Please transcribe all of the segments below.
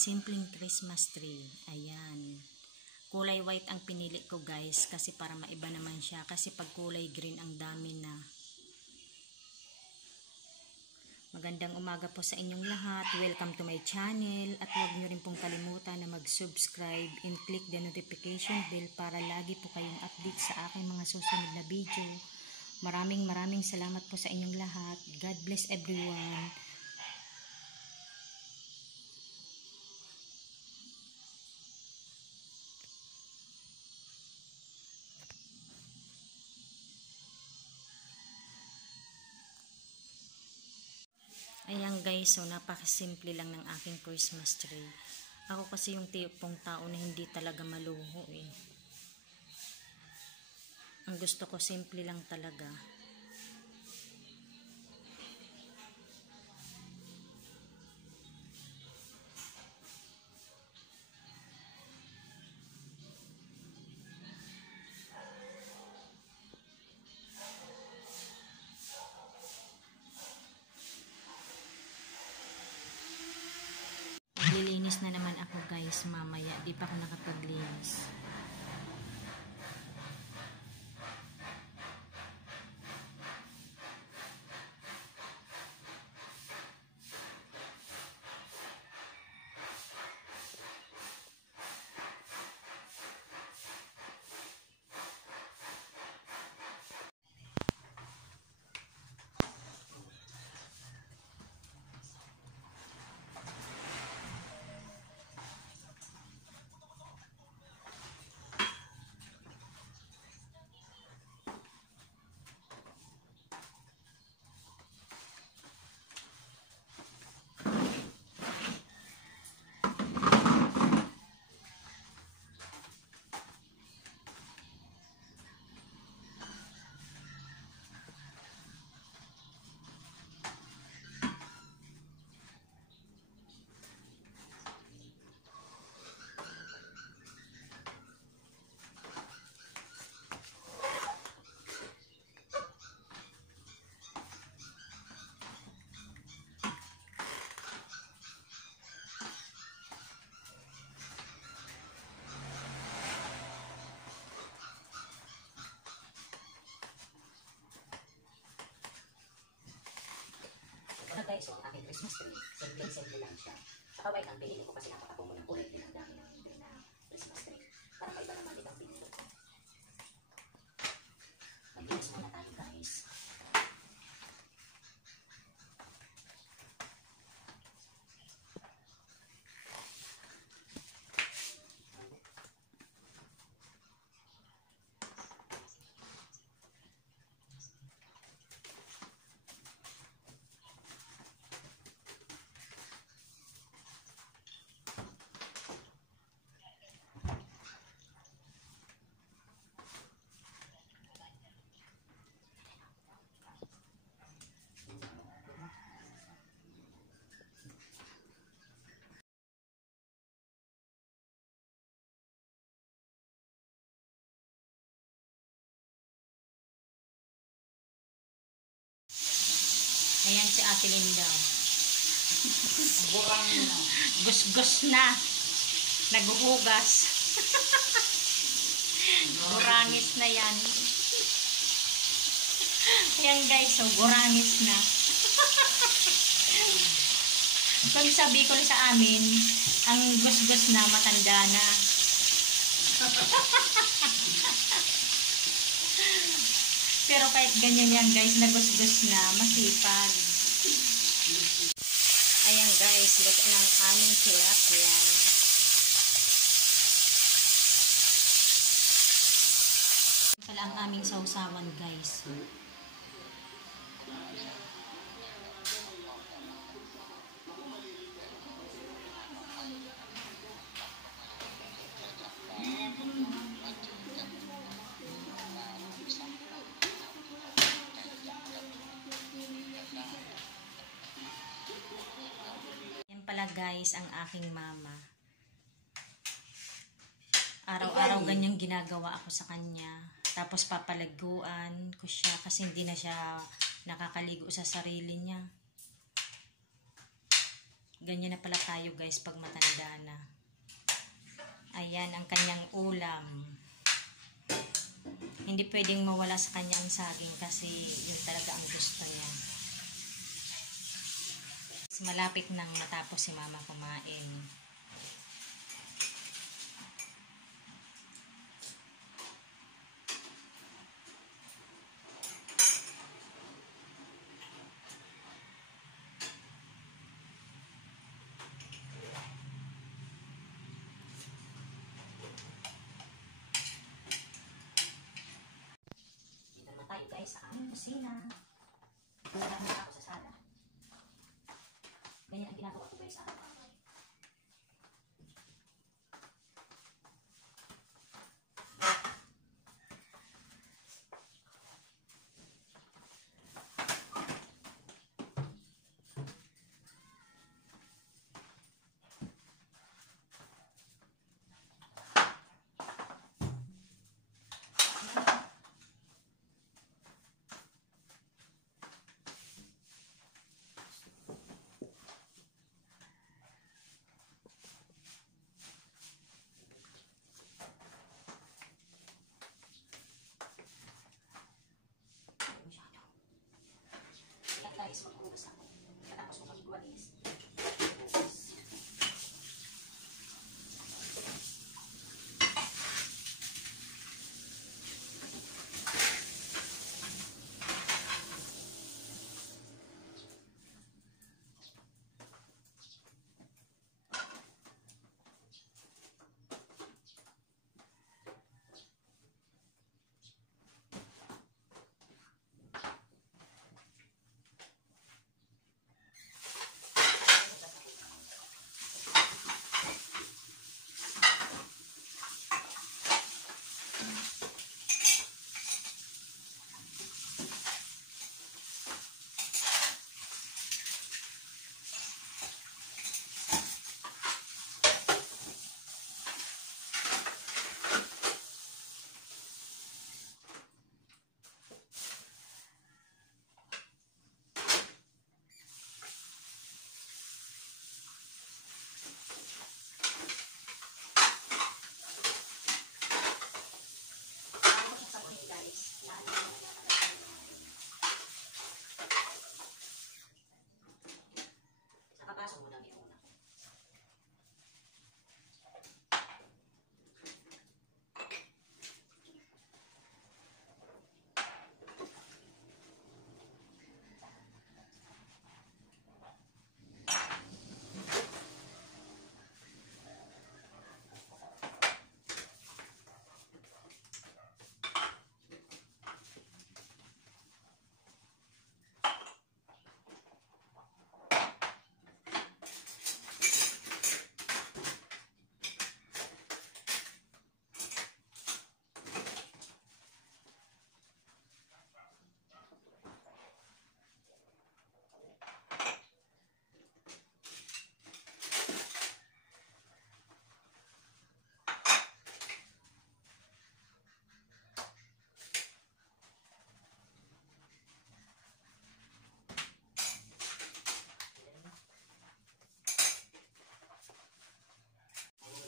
simpleng Christmas tree. Ayan. Kulay white ang pinili ko guys kasi para maiba naman siya. Kasi pag kulay green ang dami na. Magandang umaga po sa inyong lahat. Welcome to my channel. At huwag nyo rin pong kalimutan na mag-subscribe and click the notification bell para lagi po kayong update sa aking mga susunod na video. Maraming salamat po sa inyong lahat. God bless everyone. Ayan guys, so napakasimple lang ng aking Christmas tree. Ako kasi yung tipong tao na hindi talaga maluho eh. Ang gusto ko simple lang talaga. Lilinis na naman ako guys mamaya. Di pa ako nakapaglinis. Guys, so ang aking Christmas tree, simple lang siya. Saka white ang pinili ko kasi napakapumo ng kulay din ang dami ng Christmas tree. Para kaiba naman itong pinili ko. Mag-inis muna tayo guys. Ayan si Ate Linda. Burang na. Gus-gus na. Naghuhugas. Burangis na yan. Ayan guys, so burangis na. Kung sabi ko sa amin, ang gus-gus na matanda na. Pero kahit ganyan yan guys, nagusgus na, masipag. Ayan guys, luto ng aming tilapia. Pala ang aming sausawan guys. Pala guys ang aking mama. Araw-araw ganyang ginagawa ako sa kanya. Tapos papalaguan ko siya kasi hindi na siya nakakaligo sa sarili niya. Ganyan na pala tayo guys pag matanda na. Ayan ang kanyang ulam. Hindi pwedeng mawala sa kanya ang saging kasi yun talaga ang gusto niya. Malapit nang matapos si mama kumain. Dito naman tayo guys sa aming kusina. Wala na ako sa sala. Ganyan ang ginagawa ko guys sa araw-araw. Guys, maghugas ako. Katapos ko magwalis.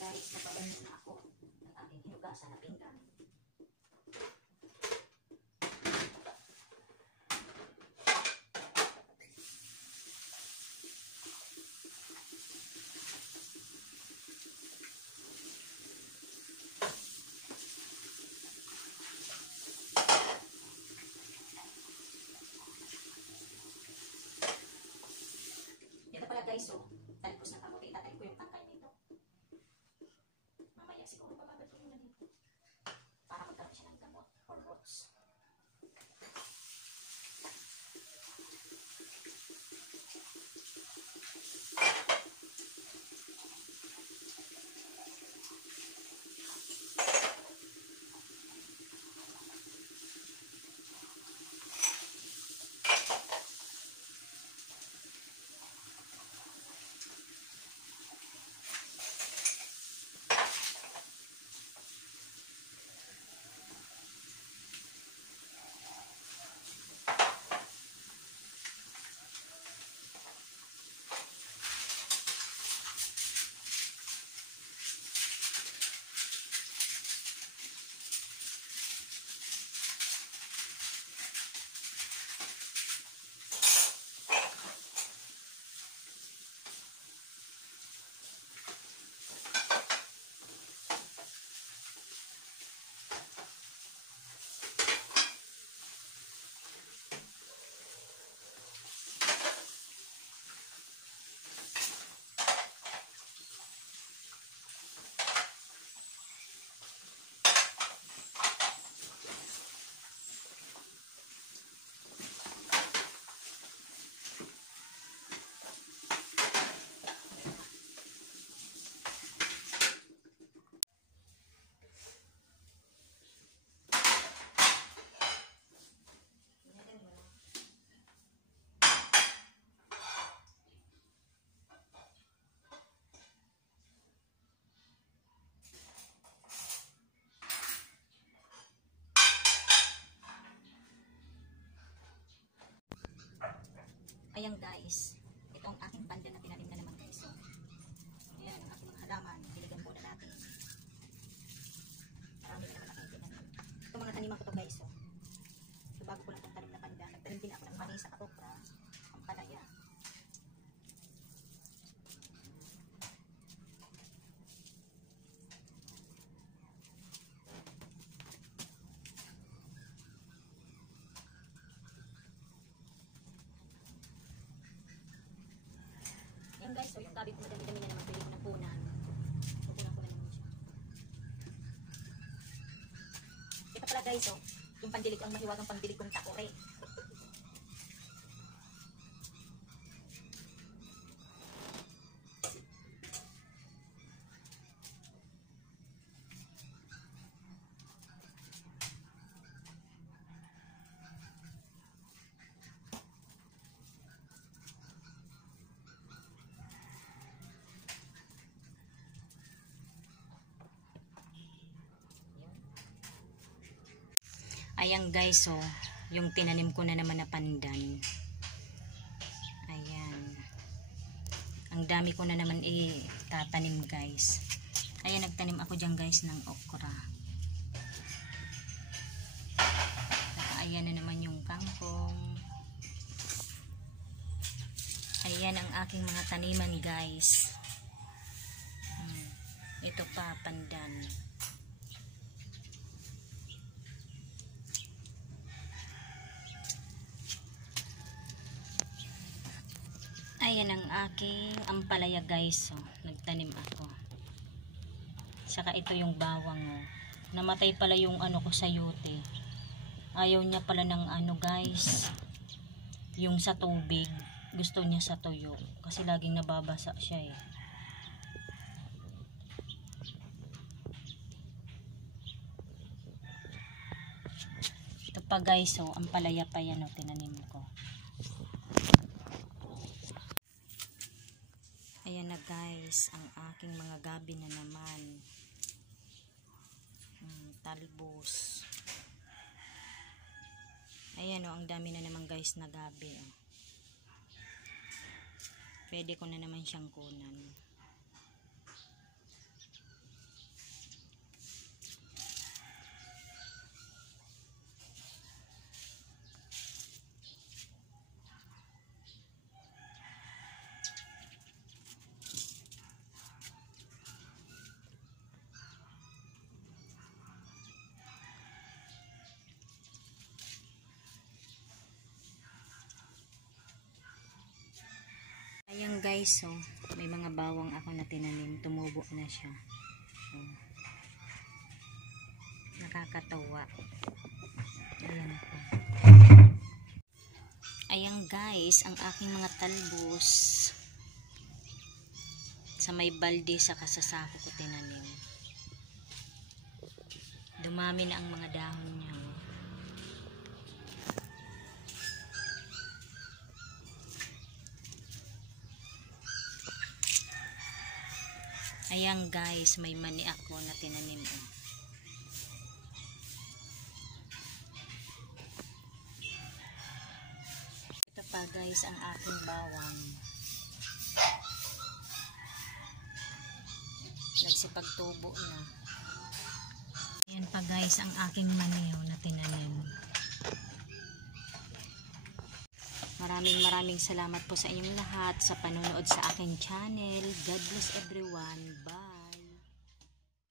Nagpapalit na ako ng aking hinugasan na pinggan. Ito pala guys, so, talipos na kamote, itatay ko yung tangkay nito. Mamaya siguro bababad ko muna dito. Para magkaroon siya ng gamot or roots. guys, ito ang aking pandan na tinanim na naman guys. So, yan ang aking mga halaman. Diligan muna natin. Marami na naman aking tinanim. Ito mga taniman ko to guys. So, bago ko lang itong tanim na pandan, nagtanim din ako ng mani sa katokra, ang palaya. Yan guys, so yung gabi ko madami-dami na naman, pwede ko ng punan. Pupunan ko na naman siya. Ito pala guys, so, yung pandilig, ang mahiwagang pandilig kong takore. Ayan guys, so, yung tinanim ko na naman na pandan. Ayan. Ang dami ko na naman itatanim guys. Ayan, nagtanim ako dyan guys ng okra. Saka ayan na naman yung kangkong. Ayan ang aking mga taniman guys. Ito pa, pandan. Ayan ang aking ampalaya guys. So, nagtanim ako. Saka ito yung bawang. Oh. Namatay pala yung ano ko sa sayote. Ayaw niya pala ng ano guys. Yung sa tubig. Gusto niya sa tuyo. Kasi laging nababasa siya eh. Ito pa guys. So, ampalaya pa yan. Oh, tinanim ko. Ayan na guys, ang aking mga gabi na naman. Talbos. Ayan o, ang dami na naman guys na gabi. Oh. Pwede ko na naman siyang kunan. Ayan guys, so, may mga bawang ako na tinanim. Tumubo na siya. So, nakakatawa. Ayan po. Ayan guys, ang aking mga talbos. Sa may balde sa kasasako ko tinanim. Dumami na ang mga dahon niya. Ayan guys, may mani ako na tinanim. Ito pa guys ang aking bawang. Nagsipagtubo na. Ayan pa guys ang aking mani na tinanim. Maraming salamat po sa inyong lahat sa panonood sa aking channel. God bless everyone. Bye!